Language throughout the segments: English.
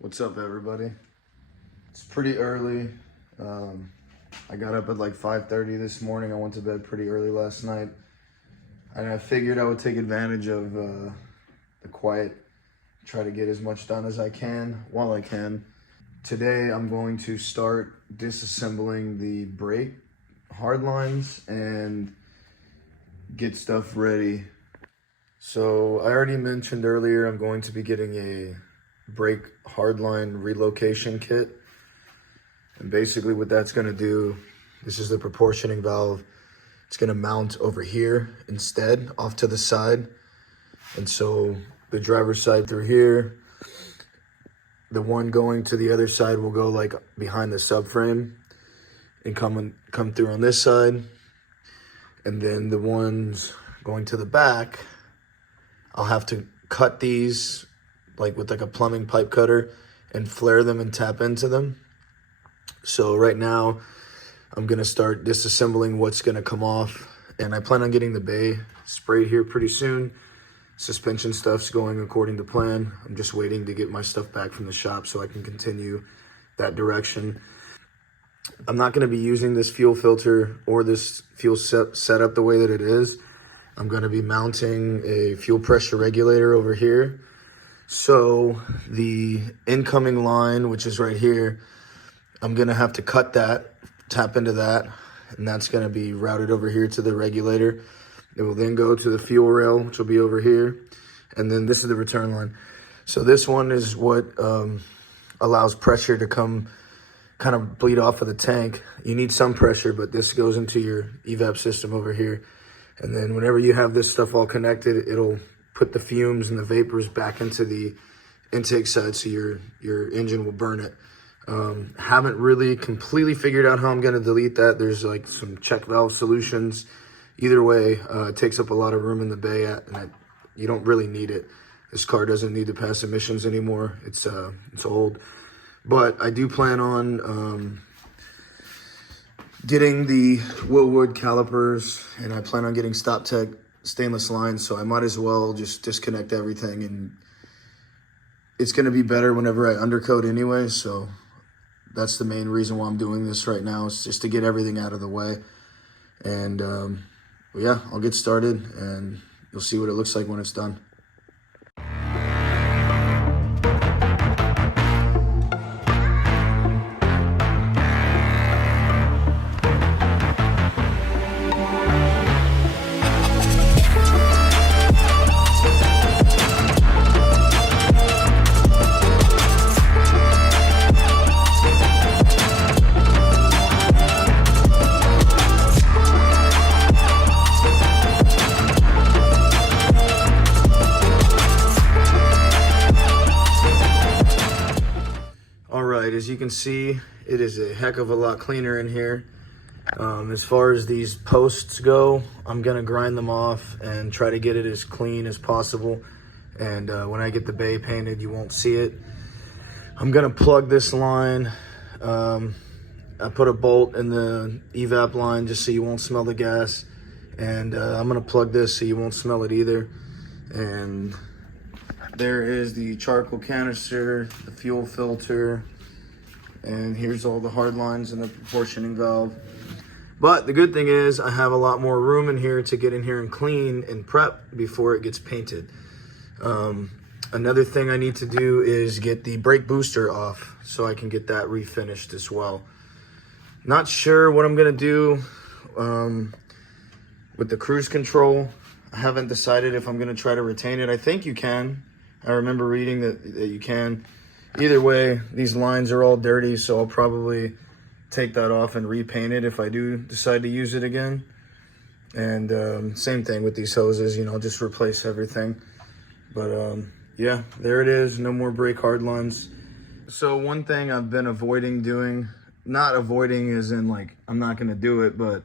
What's up, everybody? It's pretty early. I got up at like 5:30 this morning. I went to bed pretty early last night. And I figured I would take advantage of the quiet, try to get as much done as I can while I can. Today, I'm going to start disassembling the brake hardlines and get stuff ready. So I already mentioned earlier, I'm going to be getting a brake hardline relocation kit. And basically what that's gonna do, this is the proportioning valve. It's gonna mount over here instead, off to the side. And so the driver's side through here, the one going to the other side will go like behind the subframe and come through on this side. And then the ones going to the back, I'll have to cut these like with like a plumbing pipe cutter and flare them and tap into them. So right now I'm gonna start disassembling what's gonna come off, and I plan on getting the bay sprayed here pretty soon. Suspension stuff's going according to plan. I'm just waiting to get my stuff back from the shop so I can continue that direction. I'm not gonna be using this fuel filter or this fuel setup the way that it is. I'm gonna be mounting a fuel pressure regulator over here. So the incoming line, which is right here, I'm gonna have to cut that, tap into that, and that's gonna be routed over here to the regulator. It will then go to the fuel rail, which will be over here. And then this is the return line. So this one is what allows pressure to come kind of bleed off of the tank. You need some pressure, but this goes into your evap system over here. And then whenever you have this stuff all connected, it'll put the fumes and the vapors back into the intake side, so your engine will burn it. Haven't really completely figured out how I'm gonna delete that. There's like some check valve solutions. Either way, it takes up a lot of room in the bay, and you don't really need it. This car doesn't need to pass emissions anymore. It's old. But I do plan on getting the Wilwood calipers, and I plan on getting StopTech stainless lines, so I might as well just disconnect everything, and it's going to be better whenever I undercoat anyway. So that's the main reason why I'm doing this right now, is just to get everything out of the way. And yeah, I'll get started and you'll see what it looks like when it's done. As you can see, it is a heck of a lot cleaner in here. As far as these posts go, I'm gonna grind them off and try to get it as clean as possible. And when I get the bay painted, you won't see it. I'm gonna plug this line. I put a bolt in the evap line just so you won't smell the gas. And I'm gonna plug this so you won't smell it either. And there is the charcoal canister, the fuel filter, and here's all the hard lines and the proportioning valve. But the good thing is I have a lot more room in here to get in here and clean and prep before it gets painted. Another thing I need to do is get the brake booster off so I can get that refinished as well. Not sure what I'm gonna do with the cruise control. I haven't decided if I'm gonna try to retain it. I think you can. I remember reading that you can. Either way, these lines are all dirty, so I'll probably take that off and repaint it if I do decide to use it again. And same thing with these hoses, you know, I'll just replace everything. But yeah, there it is, no more brake hard lines. So one thing I've been avoiding doing, not avoiding as in like I'm not gonna do it, but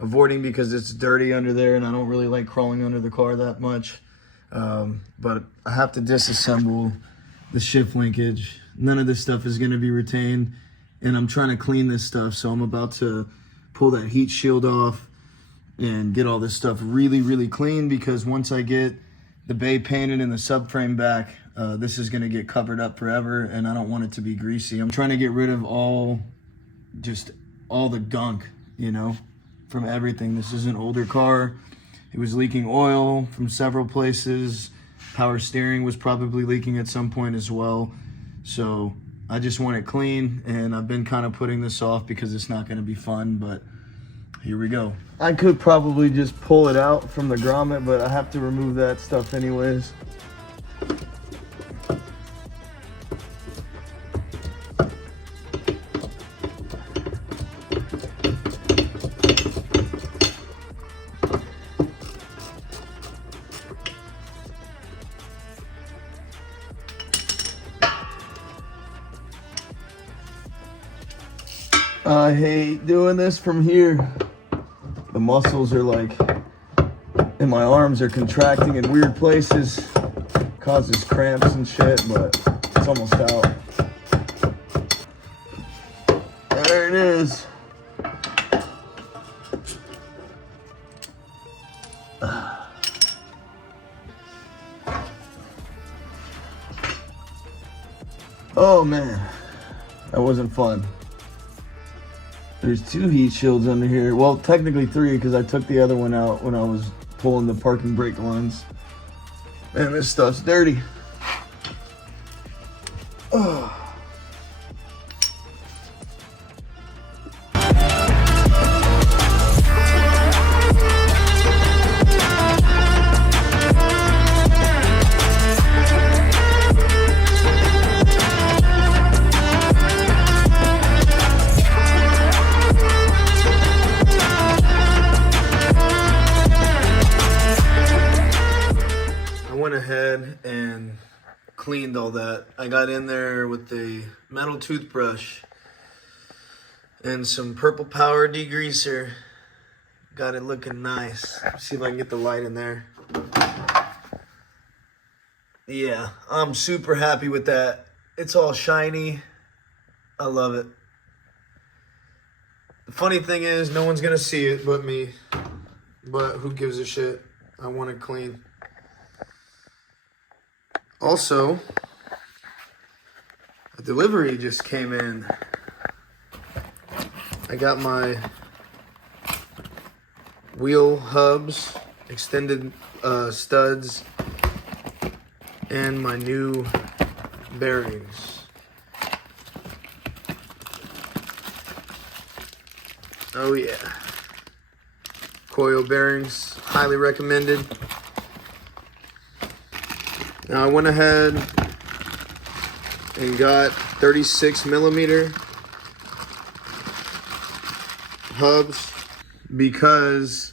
avoiding because it's dirty under there and I don't really like crawling under the car that much. But I have to disassemble the shift linkage. None of this stuff is going to be retained, and I'm trying to clean this stuff, so I'm about to pull that heat shield off and get all this stuff really clean, because once I get the bay painted and the subframe back, this is gonna get covered up forever, and I don't want it to be greasy. I'm trying to get rid of all the gunk, you know, from everything. This is an older car. It was leaking oil from several places. Power steering was probably leaking at some point as well. So I just want it clean, and I've been kind of putting this off because it's not gonna be fun, but here we go. I could probably just pull it out from the grommet, but I have to remove that stuff anyways. I hate doing this from here. The muscles are like, and my arms are contracting in weird places. Causes cramps and shit, but it's almost out. There it is. Oh man, that wasn't fun. There's 2 heat shields under here. Well, technically 3 because I took the other one out when I was pulling the parking brake lines. Man, this stuff's dirty. Oh. Ahead and cleaned all that. I got in there with a metal toothbrush and some purple power degreaser. Got it looking nice. Let's see if I can get the light in there. Yeah, I'm super happy with that. It's all shiny. I love it. The funny thing is, no one's gonna see it but me. But who gives a shit? I want it clean. Also, a delivery just came in. I got my wheel hubs, extended studs, and my new bearings. Oh yeah. Coil bearings, highly recommended. Now I went ahead and got 36 millimeter hubs because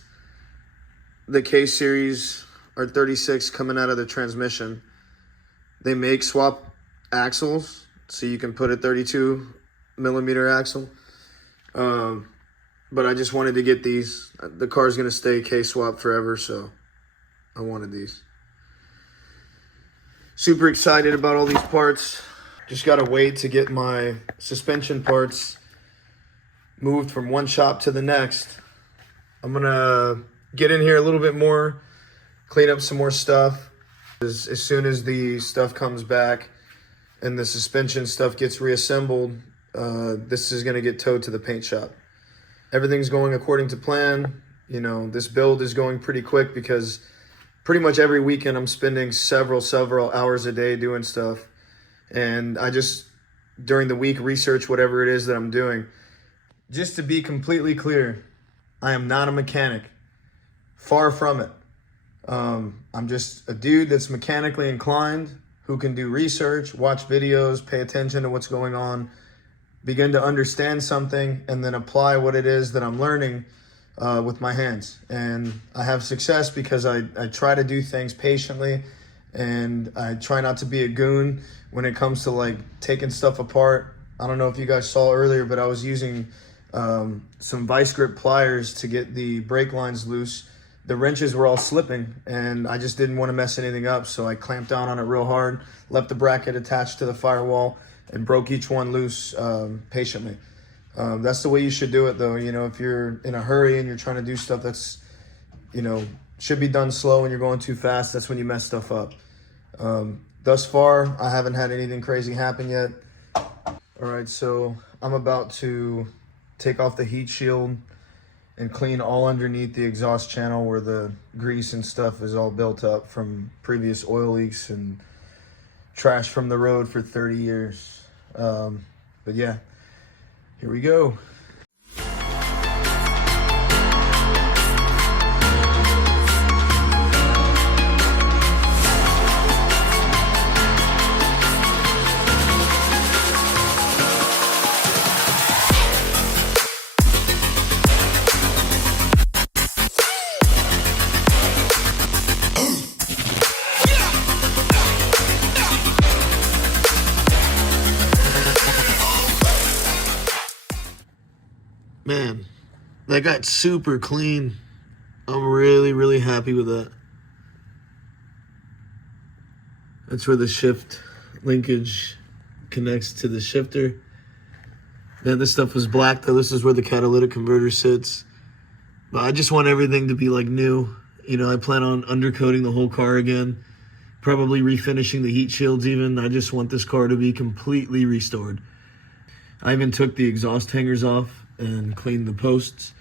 the K series are 36 coming out of the transmission. They make swap axles, so you can put a 32 millimeter axle. But I just wanted to get these. The car's gonna stay K swap forever, so I wanted these. Super excited about all these parts. Just gotta wait to get my suspension parts moved from one shop to the next. I'm gonna get in here a little bit more, clean up some more stuff. As soon as the stuff comes back and the suspension stuff gets reassembled, this is gonna get towed to the paint shop. Everything's going according to plan. You know, this build is going pretty quick because pretty much every weekend I'm spending several hours a day doing stuff. And I just, during the week, research whatever it is that I'm doing. Just to be completely clear, I am not a mechanic. Far from it. I'm just a dude that's mechanically inclined, who can do research, watch videos, pay attention to what's going on, begin to understand something, and then apply what it is that I'm learning with my hands. And I have success because I try to do things patiently, and I try not to be a goon when it comes to like taking stuff apart. I don't know if you guys saw earlier, but I was using some vice grip pliers to get the brake lines loose. The wrenches were all slipping, and I just didn't want to mess anything up, so I clamped down on it real hard, left the bracket attached to the firewall, and broke each one loose patiently. That's the way you should do it, though. You know, if you're in a hurry and you're trying to do stuff that's, you know, should be done slow and you're going too fast, that's when you mess stuff up. thus far, I haven't had anything crazy happen yet. All right, so I'm about to take off the heat shield and clean all underneath the exhaust channel where the grease and stuff is all built up from previous oil leaks and trash from the road for 30 years. But yeah, here we go. Man, that got super clean. I'm really, really happy with that. That's where the shift linkage connects to the shifter. Man, this stuff was black though. This is where the catalytic converter sits. But I just want everything to be like new. You know, I plan on undercoating the whole car again. Probably refinishing the heat shields even. I just want this car to be completely restored. I even took the exhaust hangers off and cleaned the posts.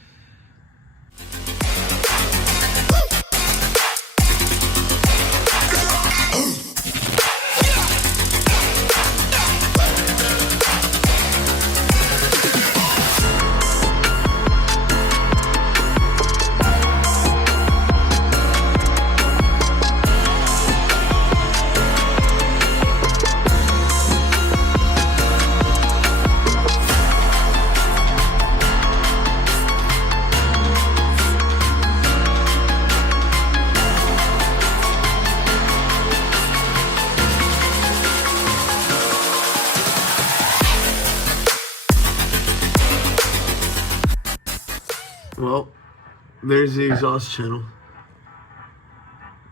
Well, there's the exhaust channel.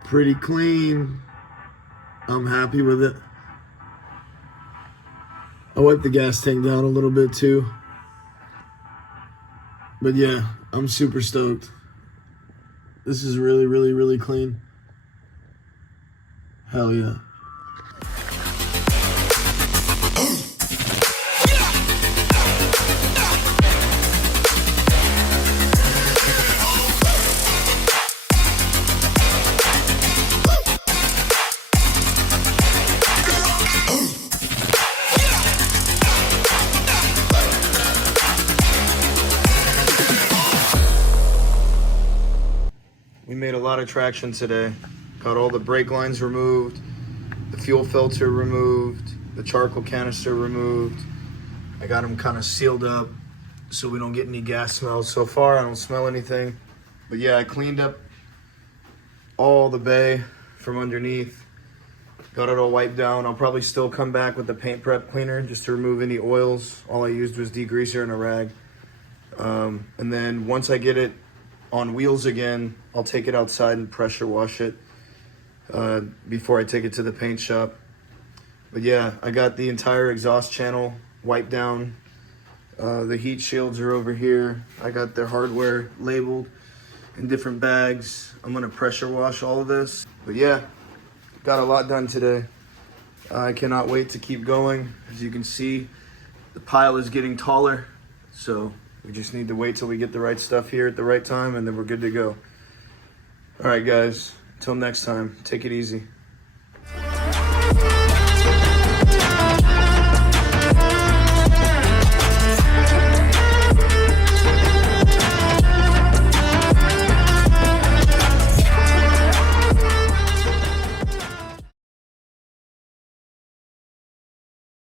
Pretty clean. I'm happy with it. I wiped the gas tank down a little bit too. But yeah, I'm super stoked. This is really, really, really clean. Hell yeah. We made a lot of traction today. Got all the brake lines removed, the fuel filter removed, the charcoal canister removed. I got them kind of sealed up so we don't get any gas smells. So far, I don't smell anything. But yeah, I cleaned up all the bay from underneath. Got it all wiped down. I'll probably still come back with the paint prep cleaner just to remove any oils. All I used was degreaser and a rag. And then once I get it on wheels again, I'll take it outside and pressure wash it before I take it to the paint shop. But yeah, I got the entire exhaust channel wiped down. The heat shields are over here. I got their hardware labeled in different bags. I'm gonna pressure wash all of this. But yeah, got a lot done today. I cannot wait to keep going. As you can see, the pile is getting taller. So we just need to wait till we get the right stuff here at the right time, and then we're good to go. All right, guys, until next time, take it easy.